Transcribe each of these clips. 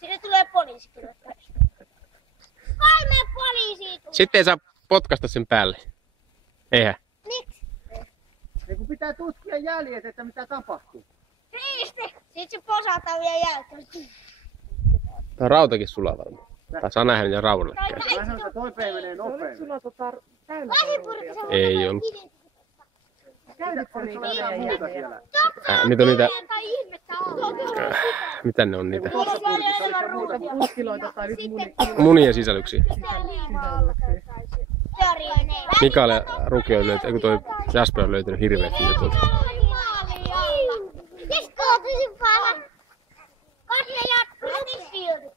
Sinne tulee poliisi kyllä. Kai me poliisi tulee. Sitten ei saa potkasta sen päälle. Eihän. Miksi? Ei kun pitää tutkia jäljet, että mitä tapahtuu. Siisti! Sitten se posataan vielä jälkeen. Tää rautakin sulaa varmaan. Tai saa nähdä niitä raudalle käy. Mä sanon, että toi pei menee nopeammin. Ei ollut. Käytätkö niitä jotain muuta siellä? Nyt on niitä... Mitä ne on niitä? Putkiloita tai nyt Munien sisällyksiä. Mikael ja Ruki on löytänyt, toi Jasper on löytänyt hirveästi niitä tuolta.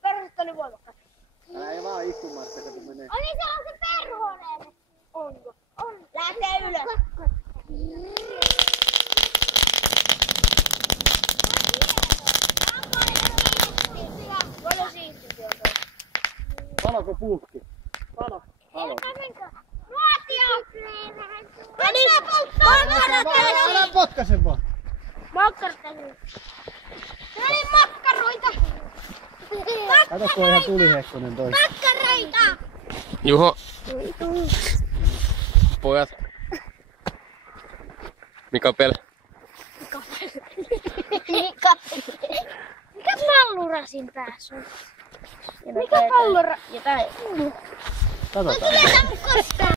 Perhostani voimakkaasti. Älä ei vaan istumaan sitä, kun menee. Oli se on se perhonen. Onko? On. Lähtee ylös. Paljon siistiä on. Paloko puhki? Palo. Nuotio! Mennään polttaa! Älä potkaise vaan. Makkaroita! Tuli makkaroita! Kato, kun on ihan tulihekkonen toi. Makkaroita! Juho. Pojat. Mika Pel. Mikä pallurasin päässä on? Mikä pallura? Jotain. Katsotaan.